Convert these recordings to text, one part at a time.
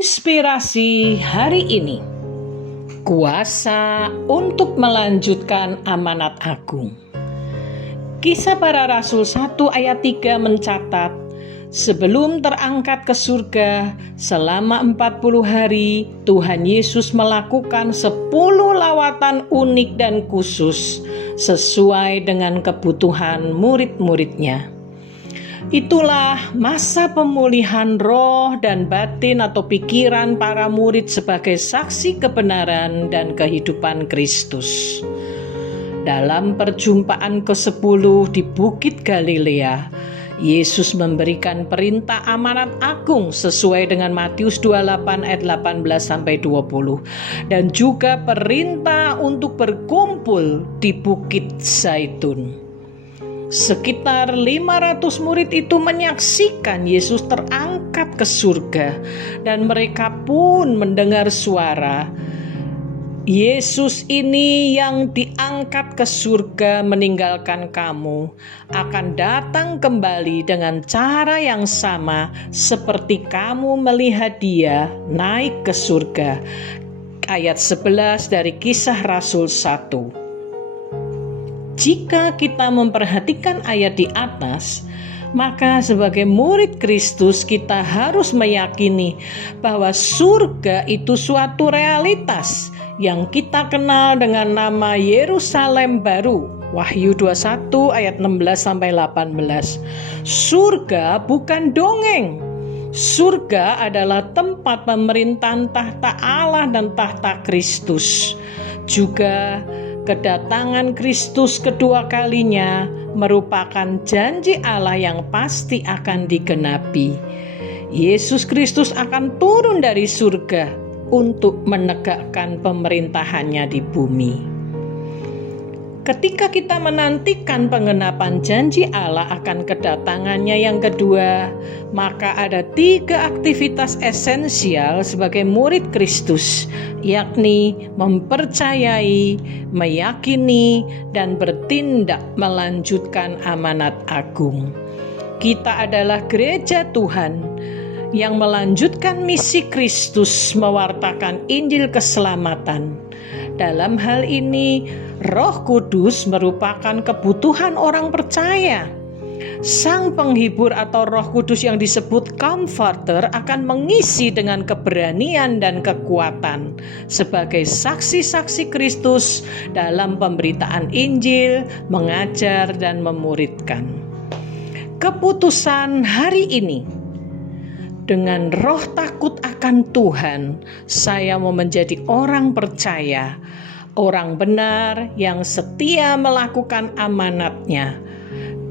Inspirasi hari ini, kuasa untuk melanjutkan amanat agung. Kisah Para Rasul 1 ayat 3 mencatat, sebelum terangkat ke surga selama 40 hari, Tuhan Yesus melakukan 10 lawatan unik dan khusus sesuai dengan kebutuhan murid-muridnya. Itulah masa pemulihan roh dan batin atau pikiran para murid sebagai saksi kebenaran dan kehidupan Kristus. Dalam perjumpaan ke-10 di Bukit Galilea, Yesus memberikan perintah amanat agung sesuai dengan Matius 28 ayat 18-20 dan juga perintah untuk berkumpul di Bukit Zaitun. Sekitar 500 murid itu menyaksikan Yesus terangkat ke surga dan mereka pun mendengar suara, Yesus ini yang diangkat ke surga meninggalkan kamu akan datang kembali dengan cara yang sama seperti kamu melihat dia naik ke surga. Ayat 11 dari Kisah Rasul 1. Jika kita memperhatikan ayat di atas, maka sebagai murid Kristus kita harus meyakini bahwa surga itu suatu realitas yang kita kenal dengan nama Yerusalem baru. Wahyu 21 ayat 16-18. Surga bukan dongeng. Surga adalah tempat pemerintahan tahta Allah dan tahta Kristus. Juga kedatangan Kristus kedua kalinya merupakan janji Allah yang pasti akan digenapi. Yesus Kristus akan turun dari surga untuk menegakkan pemerintahannya di bumi. Ketika kita menantikan penggenapan janji Allah akan kedatangannya yang kedua, maka ada 3 aktivitas esensial sebagai murid Kristus, yakni mempercayai, meyakini, dan bertindak melanjutkan amanat agung. Kita adalah gereja Tuhan yang melanjutkan misi Kristus mewartakan Injil keselamatan. Dalam hal ini, Roh Kudus merupakan kebutuhan orang percaya. Sang penghibur atau Roh Kudus yang disebut Comforter akan mengisi dengan keberanian dan kekuatan sebagai saksi-saksi Kristus dalam pemberitaan Injil, mengajar, dan memuridkan. Keputusan hari ini, dengan roh takut akan Tuhan, saya mau menjadi orang percaya, orang benar yang setia melakukan amanatnya.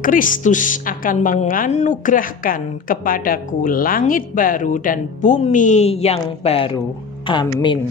Kristus akan menganugerahkan kepadaku langit baru dan bumi yang baru. Amin.